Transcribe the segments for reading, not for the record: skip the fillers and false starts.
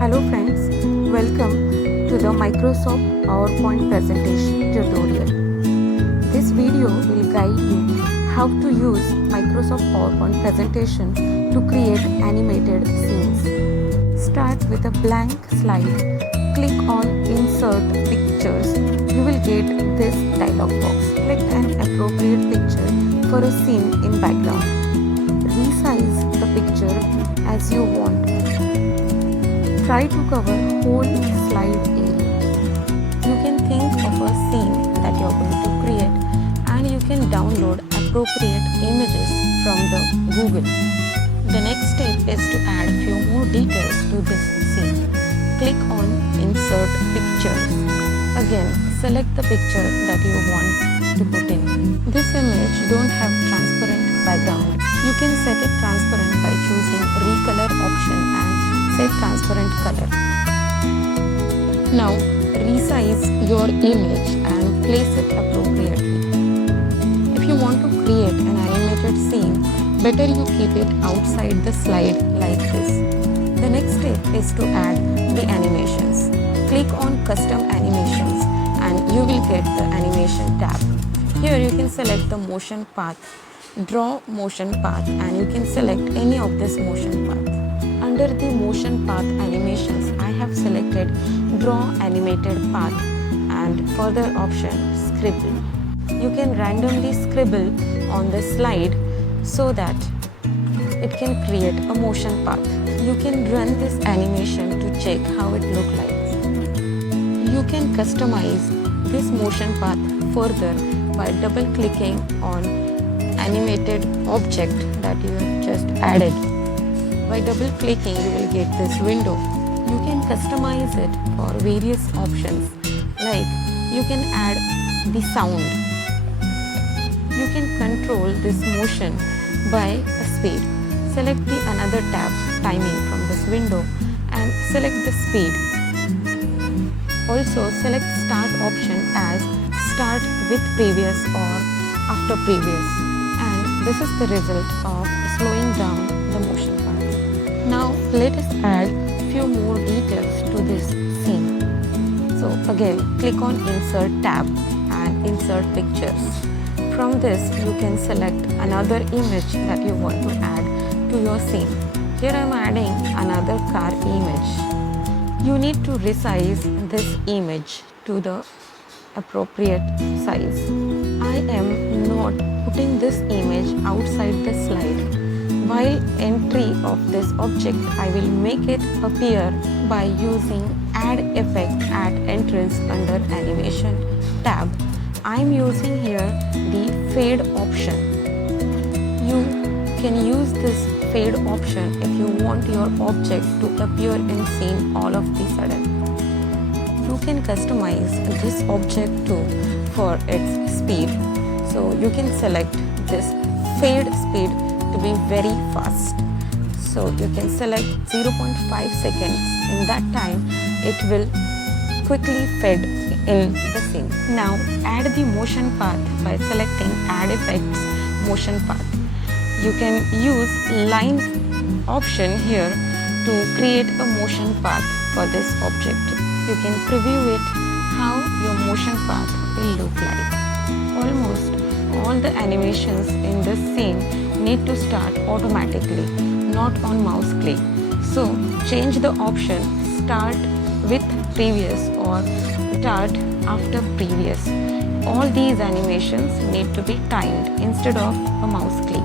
Hello friends, welcome to the Microsoft PowerPoint presentation tutorial. This video will guide you how to use Microsoft PowerPoint presentation to create animated scenes. Start with a blank slide. Click on Insert Pictures. You will get this dialog box. Select an appropriate picture for a scene in background. Resize the picture as you want. Try to cover whole slide area. You can think of a scene that you are going to create and you can download appropriate images from the Google. The next step is to add a few more details to this scene. Click on Insert Pictures. Again, select the picture that you want to put in. This image don't have transparent background. You can set it transparent by choosing Recolor option and set transparent color. Now resize your image and place it appropriately. If you want to create an animated scene, better you keep it outside the slide like this. The next step is to add the animations. Click on Custom Animations and you will get the Animation tab. Here you can select the motion path, draw motion path, and you can select any of this motion path. Under the motion path animations, I have selected draw animated path and further option scribble. You can randomly scribble on the slide so that it can create a motion path. You can run this animation to check how it looks like. You can customize this motion path further by double clicking on animated object that you have just added. By double clicking, you will get this window. You can customize it for various options, like you can add the sound. You can control this motion by a speed. Select the another tab, timing, from this window and select the speed. Also select start option as start with previous or after previous, and this is the result of slowing down the motion path. Now let us add few more details to this scene. So again, click on Insert tab and Insert Pictures. From this you can select another image that you want to add to your scene. Here I am adding another car image. You need to resize this image to the appropriate size. I am not putting this image outside the slide. While entry of this object, I will make it appear by using Add Effect at Entrance under Animation tab. I am using here the Fade option. You can use this Fade option if you want your object to appear in scene all of the sudden. You can customize this object too for its speed. So you can select this fade speed to be very fast. So you can select 0.5 seconds. In that time, it will quickly fade in the scene. Now add the motion path by selecting Add Effects Motion Path. You can use line option here to create a motion path for this object. You can preview it how your motion path will look like. Almost all the animations in this scene need to start automatically, not on mouse click. So change the option start with previous or start after previous. All these animations need to be timed instead of a mouse click.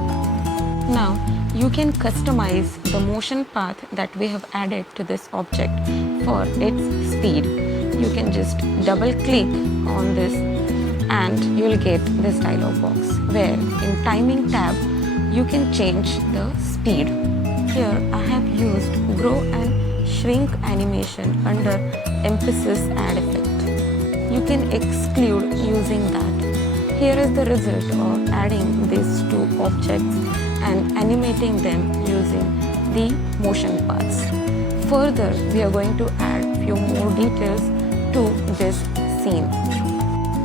Now you can customize the motion path that we have added to this object for its speed. You can just double click on this and you will get this dialog box where in timing tab you can change the speed. Here I have used grow and shrink animation under emphasis add effect. You can exclude using that. Here is the result of adding these two objects and animating them using the motion paths. Further, we are going to add few more details to this scene.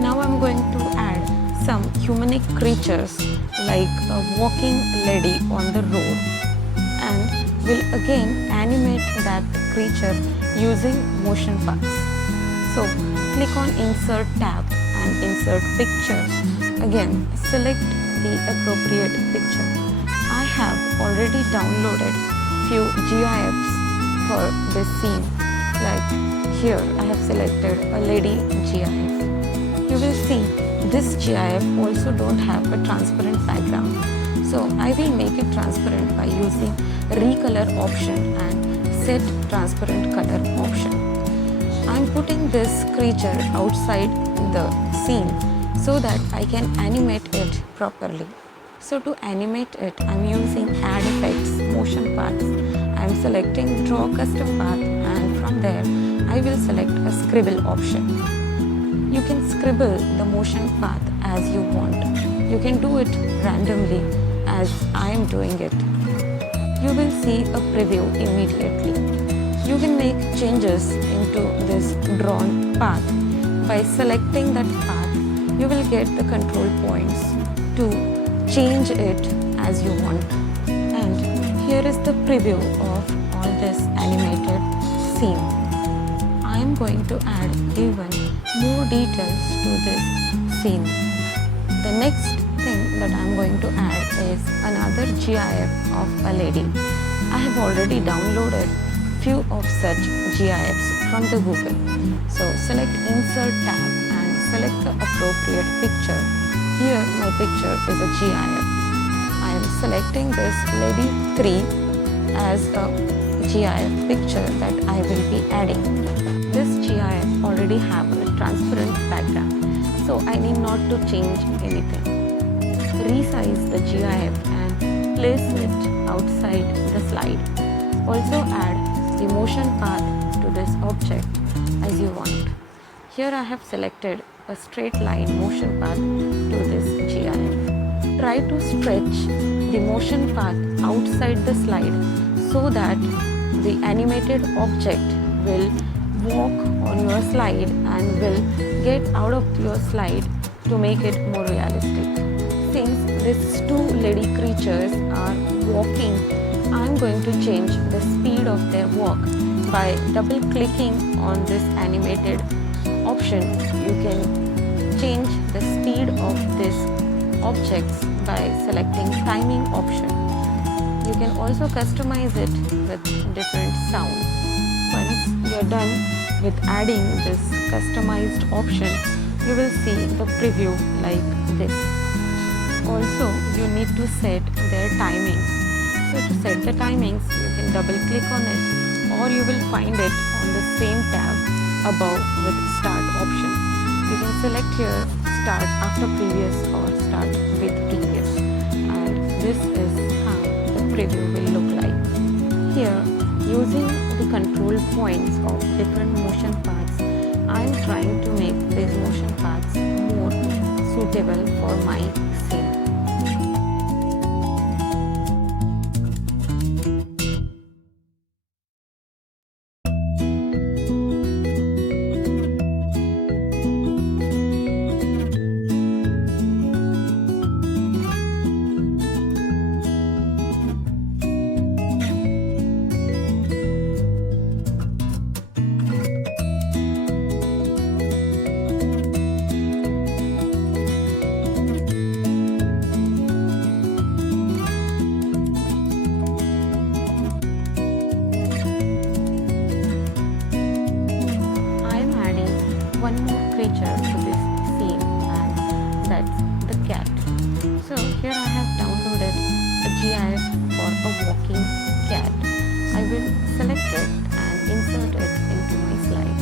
Now I am going to add some humanic creatures like a walking lady on the road, and will again animate that creature using motion paths. So click on Insert tab and insert picture. Again, select the appropriate picture. I have already downloaded few GIFs for this scene. Like here I have selected a lady GIF. You will see this GIF also don't have a transparent background. So I will make it transparent by using recolor option and set transparent color option. I am putting this creature outside the scene so that I can animate it properly. So to animate it, I am using Add Effects, Motion Paths. I am selecting Draw Custom Path and from there I will select a Scribble option. You can scribble the motion path as you want. You can do it randomly as I am doing it. You will see a preview immediately. You can make changes into this drawn path. By selecting that path, you will get the control points to change it as you want. And here is the preview of all this animated scene. I am going to add even more details to this scene. The next thing that I am going to add is another GIF of a lady. I have already downloaded few of such GIFs from the Google. So select Insert tab and select the appropriate picture. Here my picture is a GIF. I am selecting this lady 3 as a GIF picture that I will be adding. This GIF already have a transparent background, so I need not to change anything. Resize the GIF and place it outside the slide. Also add the motion path to this object as you want. Here I have selected a straight line motion path to this GIF. Try to stretch the motion path outside the slide so that the animated object will walk on your slide and will get out of your slide to make it more realistic. Since these two lady creatures are walking, I am going to change the speed of their walk by double clicking on this animated option. You can change the speed of these objects by selecting timing option. You can also customize it with different sound. Once you are done with adding this customized option, you will see the preview like this. Also, you need to set their timings. So to set the timings, you can double click on it or you will find it on the same tab above with Start option. You can select here Start after previous or Start with previous, and this is how the preview will look like. Here, using the control points of different motion paths, I am trying to make these motion paths more suitable for my scene. One more creature to this scene, and that's the cat. So here I have downloaded a GIF for a walking cat. I will select it and insert it into my slide.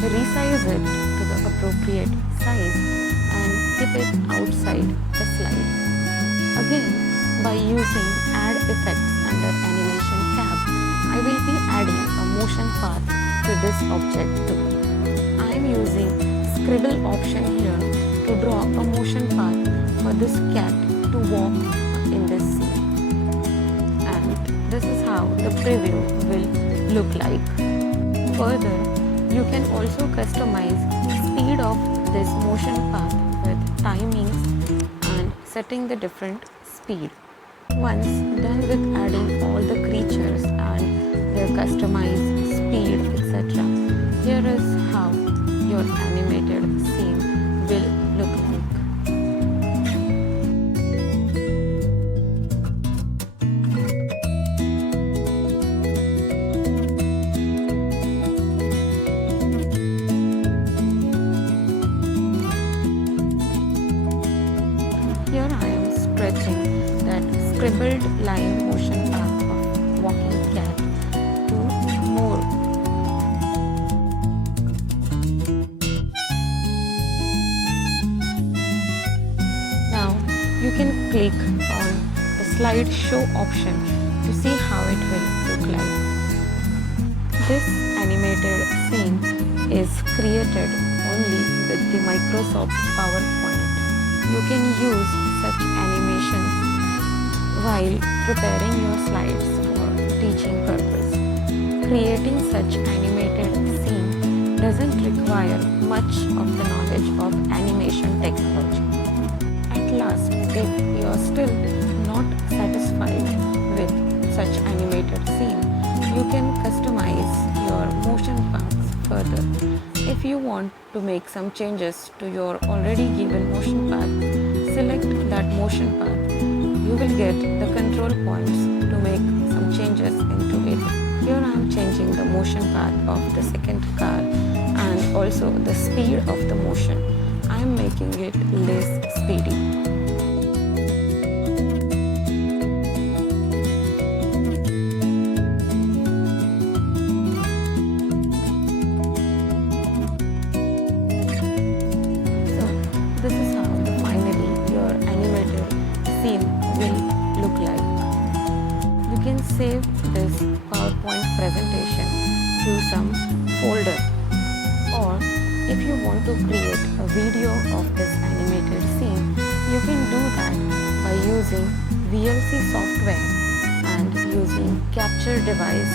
Resize it to the appropriate size and keep it outside the slide. Again, by using Add Effects under Animation tab, I will be adding a motion path to this object too. I am using Scribble option here to draw a motion path for this cat to walk in this scene. And this is how the preview will look like. Further, you can also customize speed of this motion path with timings and setting the different speed. Once done with adding all the creatures the customized speed, etc. Here is how your animated scene will look like. Here I am stretching that scribbled line motion path of walking cat to more. Now you can click on the slideshow option to see how it will look like. This animated scene is created only with the Microsoft PowerPoint. You can use such animations while preparing your slides for teaching purpose. Creating such animated scene doesn't require much of the knowledge of animation technology. At last, if you are still not satisfied with such animated scene, you can customize your motion paths further. If you want to make some changes to your already given motion path, select that motion path. You will get the control points to make some changes into it. Here I am changing the motion path of the second car and also the speed of the motion. I am making it less speedy. This is how finally your animated scene will look like. You can save this PowerPoint presentation to some folder, or if you want to create a video of this animated scene, you can do that by using VLC software and using capture device